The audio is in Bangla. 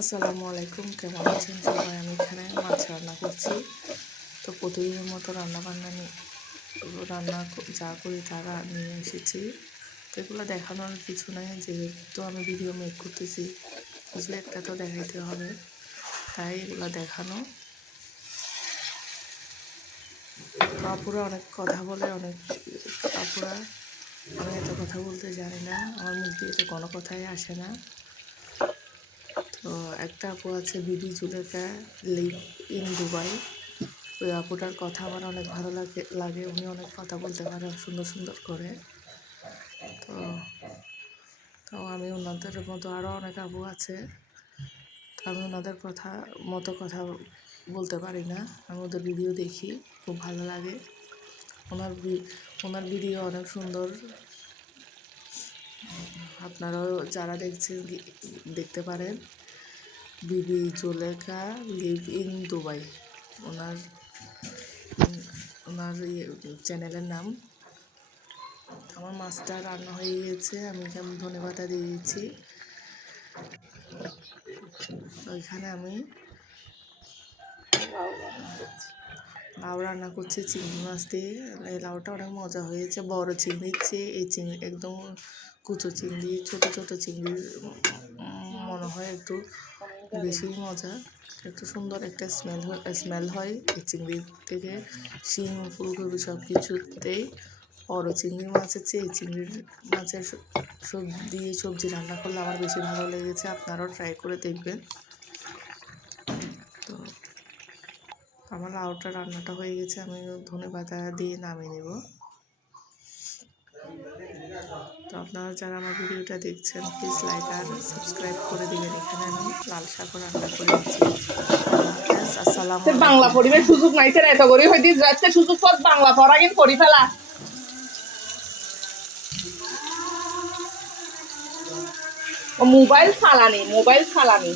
আসসালামু আলাইকুম, কেমন আছেন সবাই? আমি এখানে মাছ রান্না করছি। তো প্রতিদিনের মতো রান্না যা করি তারা নিয়ে এসেছি। তো এগুলো দেখানোর কিছু নাই, যেহেতু আমি ভিডিও মেক করতেছি, কিছু একটা তো দেখাইতে হবে, তাই এগুলো দেখানো। তো আপুরা অনেক কথা বলে, আপুরা আমি এত কথা বলতে জানি না, আমার মুখ দিয়ে তো কোনো কথাই আসে না। তো একটা আপু আছে বিবি জুলেখা, লিভ ইন দুবাই। ওই আপুটার কথা আমার অনেক ভালো লাগে। উনি অনেক কথা বলতে পারে সুন্দর সুন্দর করে। তো তো আমি ওনাদের মতো আরও অনেক আপু আছে, তো আমি ওনাদের কথা বলতে পারি না। আমি ওদের ভিডিও দেখি, খুব ভালো লাগে। ওনার ভিডিও অনেক সুন্দর, আপনারাও যারা দেখছেন দেখতে পারেন। বিবি জুলেখা লিভ ইন দুবাই ওনার ওনার চ্যানেলের নাম। আমার মাছটা রান্না হয়ে গিয়েছে, আমি এখানে ধনেপাতা দিয়ে দিচ্ছি। তো এখানে আমি লাউ রান্না করছি চিংড়ি মাছ দিয়ে। এই লাউটা অনেক মজা হয়েছে, বড় চিংড়ির চেয়ে এই চিংড়ি একদম কুচো চিংড়ি, ছোট ছোট চিংড়ির মনে হয় একটু বেশি মজা। একটু সুন্দর একটা স্মেল হয় এই চিংড়ির থেকে। শিং ফুলকপি সব কিছুতেই বড় চিংড়ি মাছের চেয়ে এই চিংড়ির মাছের সবজি রান্না করলে আমার বেশি ভালো লেগেছে। আপনারাও ট্রাই করে দেখবেন। তো আমার লাউটা রান্নাটা হয়ে গেছে, আমি ধনেপাতা দিয়ে নামিয়ে নেব। তো আপনারা যারা আমার ভিডিওটা দেখছেন প্লিজ লাইক আর সাবস্ক্রাইব করে দিবেন। এখানে আমি লাল শাক রান্না করে দিচ্ছি। আসসালামু আলাইকুম। বাংলা পড়িবার সুযোগ নাই, এত করে হইতে যাচ্ছে সুযোগ পথ বাংলা পড়া কিন্তু পড়ি ফেলা। মোবাইল ফালানি